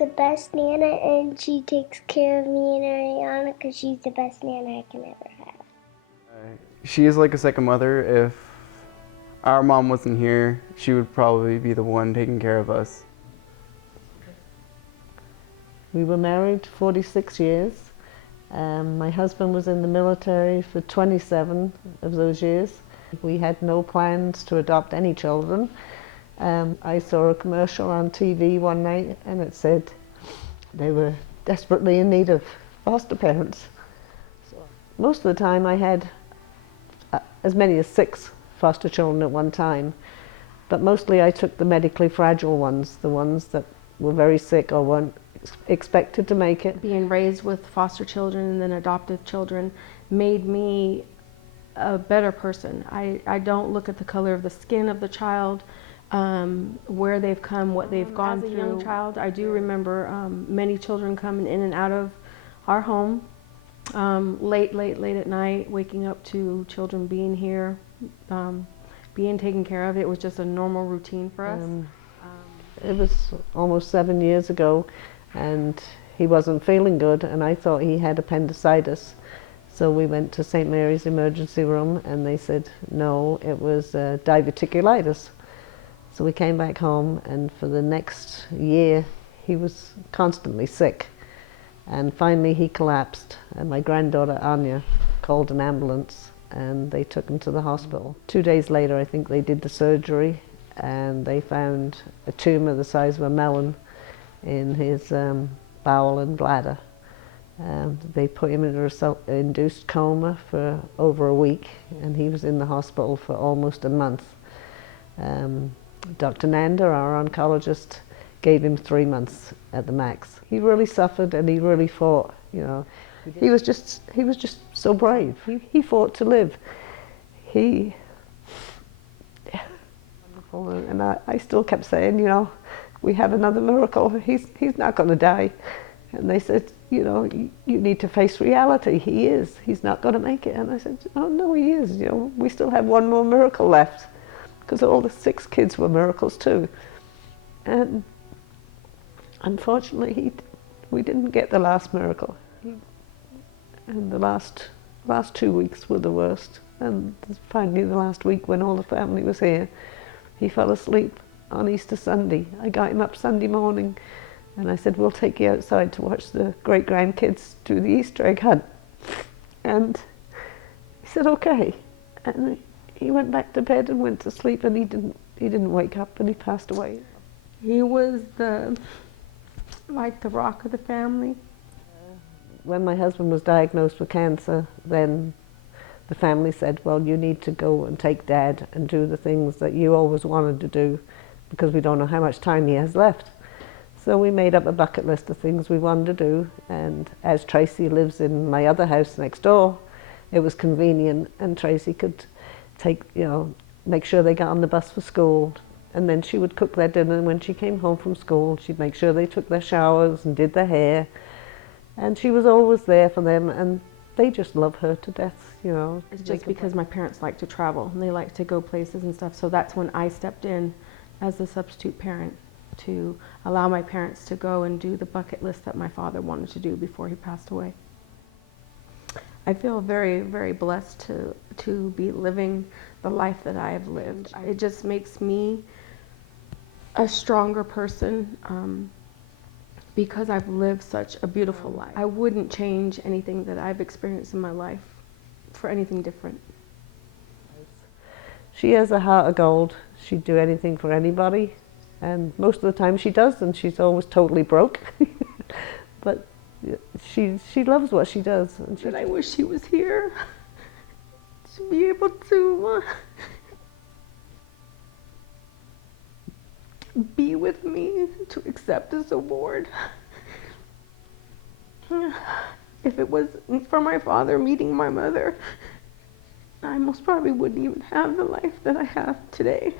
the best Nana, and she takes care of me and Ariana because she's the best Nana I can ever have. She is like a second mother. If our mom wasn't here, she would probably be the one taking care of us. We were married 46 years. My husband was in the military for 27 of those years. We had no plans to adopt any children. I saw a commercial on TV one night and it said they were desperately in need of foster parents. So most of the time I had as many as 6 foster children at one time, but mostly I took the medically fragile ones, the ones that were very sick or weren't expected to make it. Being raised with foster children and then adoptive children made me a better person. I don't look at the color of the skin of the child, where they've come, what they've gone through. As a young child, I do remember many children coming in and out of our home late at night, waking up to children being here, being taken care of. It was just a normal routine for us. It was almost 7 years ago and he wasn't feeling good and I thought he had appendicitis. So we went to St. Mary's emergency room and they said no, it was diverticulitis. So we came back home and for the next year he was constantly sick. And finally he collapsed and my granddaughter Anya called an ambulance and they took him to the hospital. 2 days later I think they did the surgery and they found a tumour the size of a melon in his bowel and bladder. They put him in a induced coma for over a week and he was in the hospital for almost a month. Dr. Nanda, our oncologist, gave him 3 months at the max. He really suffered and he really fought, you know. He was just so brave. He fought to live. And I still kept saying, you know, we have another miracle. He's not going to die. And they said, you know, you need to face reality. He is. He's not going to make it. And I said, oh no, he is. You know, we still have one more miracle left, because all the 6 kids were miracles too. And unfortunately, we didn't get the last miracle. And the last 2 weeks were the worst. And finally, the last week when all the family was here, he fell asleep on Easter Sunday. I got him up Sunday morning and I said, we'll take you outside to watch the great-grandkids do the Easter egg hunt. And he said, okay. And he went back to bed and went to sleep and he didn't wake up and he passed away. He was like the rock of the family. When my husband was diagnosed with cancer, then the family said, well, you need to go and take Dad and do the things that you always wanted to do because we don't know how much time he has left. So we made up a bucket list of things we wanted to do, and as Tracey lives in my other house next door, it was convenient and Tracey could take, you know, make sure they got on the bus for school, and then she would cook their dinner when she came home from school. She'd make sure they took their showers and did their hair, and she was always there for them, and they just love her to death, you know. It's just because my parents like to travel and they like to go places and stuff, so that's when I stepped in as a substitute parent to allow my parents to go and do the bucket list that my father wanted to do before he passed away. I feel very, very blessed to be living the life that I have lived. It just makes me a stronger person because I've lived such a beautiful life. I wouldn't change anything that I've experienced in my life for anything different. She has a heart of gold. She'd do anything for anybody, and most of the time she does, and she's always totally broke. But she loves what she does. And I wish she was here to be able to be with me, to accept this award. If it wasn't for my father meeting my mother, I most probably wouldn't even have the life that I have today.